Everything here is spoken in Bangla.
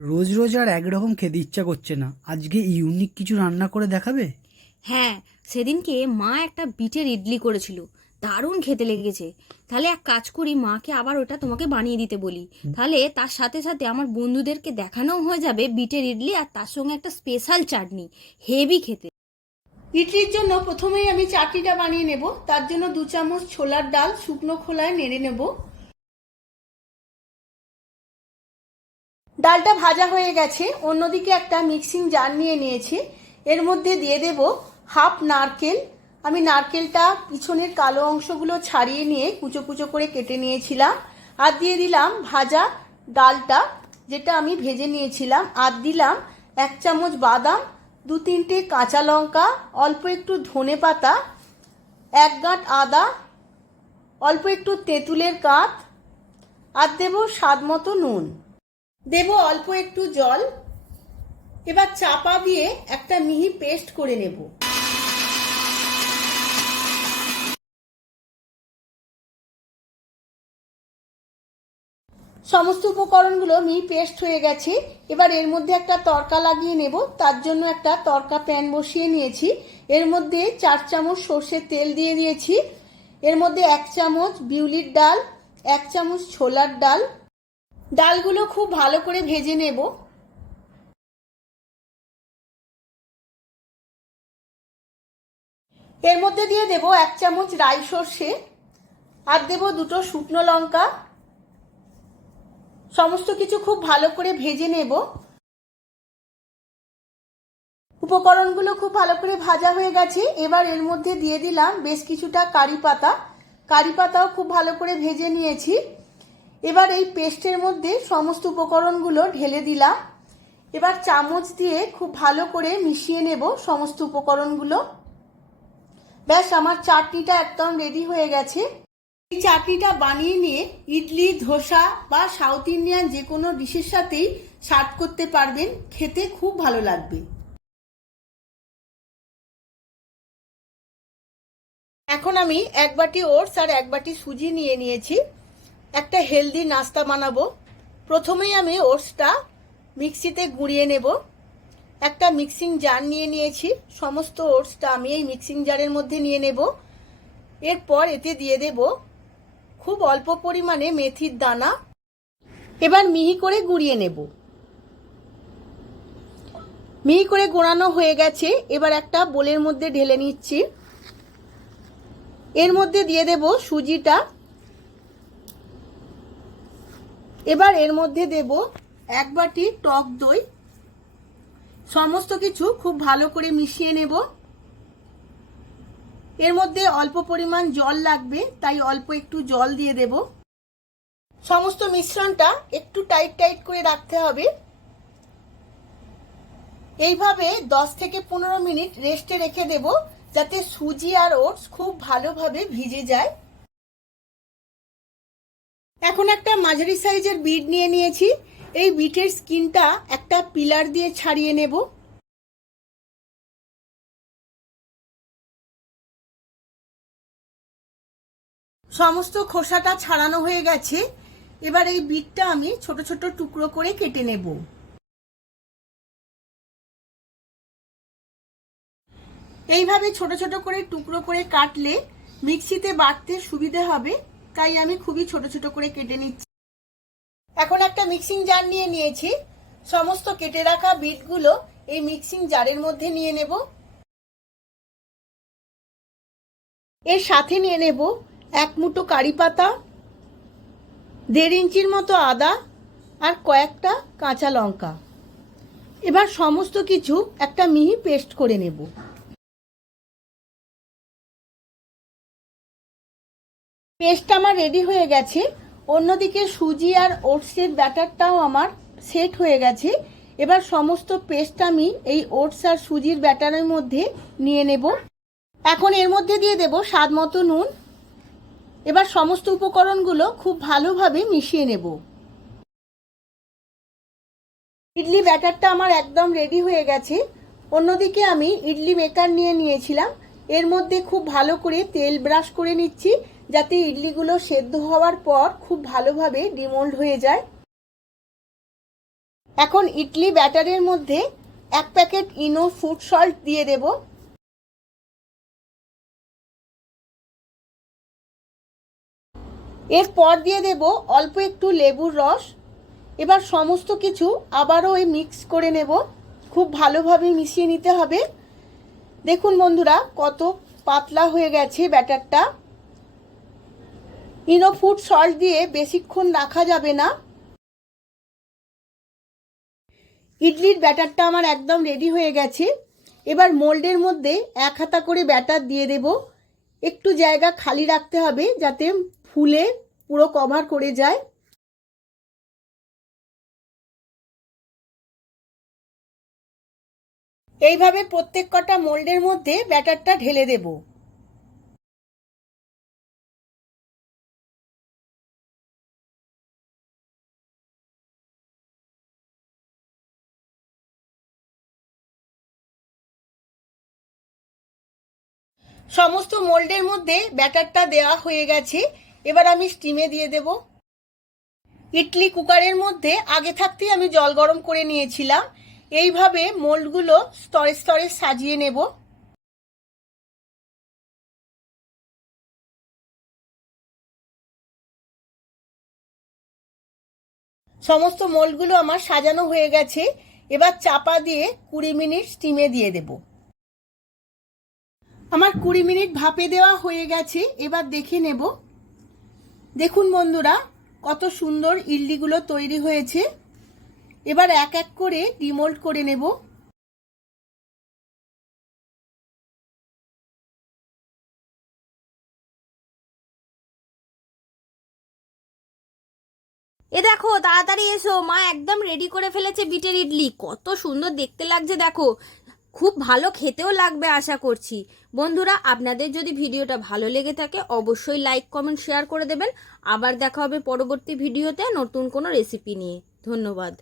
রোজ রোজ আর একরকম খেতে ইচ্ছা করছে না। আজকে ইউনিক কিছু রান্না করে দেখাবে? হ্যাঁ সেদিনকে মা একটা বিটের ইডলি করেছিল। দারুণ খেতে লেগেছে। তাহলে এক কাজ করি মাকে আবার ওটা তোমাকে বানিয়ে দিতে বলি। তাহলে তার সাথে সাথে আমার বন্ধুদেরকে দেখানোও হয়ে যাবে বিটের ইডলি আর তার সঙ্গে একটা স্পেশাল চাটনি হেভি খেতে। ইডলির জন্য প্রথমেই আমি চাটনিটা বানিয়ে নেব। তার জন্য দু চামচ ছোলার ডাল শুকনো খোলায় নেড়ে নেব। ডালটা ভাজা হয়ে গেছে, অন্যদিকে একটা মিক্সিং জার নিয়ে নিয়েছি। এর মধ্যে দিয়ে দেব হাফ নারকেল। আমি নারকেলটা পিছনের কালো অংশগুলো ছাড়িয়ে নিয়ে কুচো কুচো করে কেটে নিয়েছিলাম। আর দিয়ে দিলাম ভাজা ডালটা, যেটা আমি ভেজে নিয়েছিলাম। আর দিলাম এক চামচ বাদাম, দু তিনটে কাঁচা লঙ্কা, অল্প একটু ধনে পাতা, এক গাঁট আদা, অল্প একটু তেঁতুলের কাঠ আর দেব স্বাদ মতো নুন। দেব অল্প একটু জল। এবার চাপা দিয়ে একটা মিহি পেস্ট করে নেব। সমস্ত উপকরণগুলো মিহি পেস্ট হয়ে গেছে। এবার এর মধ্যে একটা তরকা লাগিয়ে নেব। তার জন্য একটা তরকা প্যান বসিয়ে নিয়েছি। এর মধ্যে চার চামচ সর্ষের তেল দিয়ে দিয়েছি। এর মধ্যে এক চামচ বিউলির ডাল, এক চামচ ছোলার ডাল ডালগুলো খুব ভালো করে ভেজে নেব। এর মধ্যে দিয়ে দেব এক চামচ রাই সর্ষে আর দেব দুটো শুকনো লঙ্কা। সমস্ত কিছু খুব ভালো করে ভেজে নেব। উপকরণগুলো খুব ভালো করে ভাজা হয়ে গেছে। এবার এর মধ্যে দিয়ে দিলাম বেশ কিছুটা কারি পাতা। কারি পাতাও খুব ভালো করে ভেজে নিয়েছি। এবার এই পেস্টের মধ্যে সমস্ত উপকরণগুলো ঢেলে দিলাম। এবার চামচ দিয়ে খুব ভালো করে মিশিয়ে নেব সমস্ত উপকরণগুলো। ব্যাস, আমার চাটনিটা একদম রেডি হয়ে গেছে। এই চাটনিটা বানিয়ে নিয়ে ইডলি, ধোসা বা সাউথ ইন্ডিয়ান যে কোনো ডিশের সাথেই সার্ভ করতে পারবেন। খেতে খুব ভালো লাগবে। এখন আমি এক বাটি ওটস আর এক বাটি সুজি নিয়ে নিয়েছি। একটা হেলদি নাস্তা বানাবো। প্রথমেই আমি ওটসটা মিক্সিতে গুঁড়িয়ে নেব। একটা মিক্সিং জার নিয়ে নিয়েছি। সমস্ত ওটসটা আমি এই মিক্সিং জারের মধ্যে নিয়ে নেব। এরপর এতে দিয়ে দেব খুব অল্প পরিমাণে মেথির দানা। এবার মিহি করে গুঁড়িয়ে নেব। মিহি করে গোড়ানো হয়ে গেছে। এবার একটা বোলের মধ্যে ঢেলে নিচ্ছি। এর মধ্যে দিয়ে দেব সুজিটা। এবার এর মধ্যে দেব এক বাটি টক দই। সমস্ত কিছু খুব ভালো করে মিশিয়ে নেব। এর মধ্যে অল্প পরিমাণ জল লাগবে, তাই অল্প একটু জল দিয়ে দেব। সমস্ত মিশ্রণটা একটু টাইট টাইট করে রাখতে হবে। এইভাবে দশ থেকে পনেরো মিনিট রেস্টে রেখে দেব, যাতে সুজি আর ওটস খুব ভালোভাবে ভিজে যায়। এখন একটা মাঝারি সাইজের বিট নিয়ে নিয়েছি। এই বিটের স্কিনটা একটা পিলার দিয়ে ছাড়িয়ে নেব। সমস্ত খোসাটা ছাড়ানো হয়ে গেছে। এবার এই বিটটা আমি ছোট ছোট টুকরো করে কেটে নেব। এইভাবে ছোট ছোট করে টুকরো করে কাটলে মিক্সিতে বাটতে সুবিধে হবে। তাই আমি খুবই ছোট ছোট করে কেটে নিচ্ছি। এখন একটা মিক্সিং জার নিয়ে নিয়েছি। সমস্ত কেটে রাখা বিটগুলো এই মিক্সিং জারের মধ্যে নিয়ে নেব। এর সাথে নিয়ে নেব এক মুঠো কারি পাতা, দেড় ইঞ্চির মতো আদা আর কয়েকটা কাঁচা লঙ্কা। এবার সমস্ত কিছু একটা মিহি পেস্ট করে নেব। পেস্ট আমার রেডি হয়ে গেছে। অন্যদিকে সুজি আর ওটসের ব্যাটারটাও আমার সেট হয়ে গেছে। এবার সমস্ত পেস্ট আমি এই ওটস আর সুজির ব্যাটারের মধ্যে নিয়ে নেব। এখন এর মধ্যে দিয়ে দেব স্বাদ মতো নুন। এবার সমস্ত উপকরণগুলো খুব ভালোভাবে মিশিয়ে নেব। ইডলি ব্যাটারটা আমার একদম রেডি হয়ে গেছে। অন্যদিকে আমি ইডলি মেকার নিয়ে নিয়েছিলাম। এর মধ্যে খুব ভালো করে তেল ব্রাশ করে নিচ্ছি। যাতে ইডলিগুলো সেদ্ধ হওয়ার পর খুব ভালোভাবে ডিমোল্ড হয়ে যায়। এখন ইডলি ব্যাটারের মধ্যে এক প্যাকেট ইনো ফুড সল্ট দিয়ে দেব। এরপর দিয়ে দেব অল্প একটু লেবুর রস। এবার সমস্ত কিছু আবারও ওই মিক্স করে নেব। খুব ভালোভাবে মিশিয়ে নিতে হবে। দেখুন বন্ধুরা, কত পাতলা হয়ে গেছে ব্যাটারটা। ইনো ফুড সল্ট দিয়ে বেশিক্ষণ রাখা যাবে না। ইডলির ব্যাটারটা আমার একদম রেডি হয়ে গেছে। এবার মোল্ডের মধ্যে এক হাতা করে ব্যাটার দিয়ে দেব। একটু জায়গা খালি রাখতে হবে যাতে ফুলে পুরো কভার করে যায়। এইভাবে প্রত্যেক কটা মোল্ডের মধ্যে ব্যাটারটা ঢেলে দেব। সমস্ত মোল্ডের মধ্যে ব্যাটারটা দেওয়া হয়ে গেছে। এবার আমি স্টিমে দিয়ে দেব। ইডলি কুকারের মধ্যে আগে থাকতেই আমি জল গরম করে নিয়েছিলাম। এইভাবে মোল্ডগুলো স্তরে স্তরে সাজিয়ে নেব। সমস্ত মোল্ডগুলো আমার সাজানো হয়ে গেছে। এবার চাপা দিয়ে কুড়ি মিনিট স্টিমে দিয়ে দেব। আমার কুড়ি মিনিট ভাপে দেওয়া হয়ে গেছে, এবার দেখে নেব। দেখুন বন্ধুরা, কত সুন্দর ইডলিগুলো তৈরি হয়েছে। এবার এক এক করে ডিমোল্ড করে নেব। এ দেখো, তাড়াতাড়ি এসো। মা একদম রেডি করে ফেলেছে বিটের ইডলি। কত সুন্দর দেখতে লাগছে, দেখো। খুব ভালো খেতেও লাগবে আশা করছি। বন্ধুরা, আপনাদের যদি ভিডিওটা ভালো লেগে থাকে, অবশ্যই লাইক, কমেন্ট, শেয়ার করে দেবেন। আবার দেখা হবে পরবর্তী ভিডিওতে নতুন কোনো রেসিপি নিয়ে। ধন্যবাদ।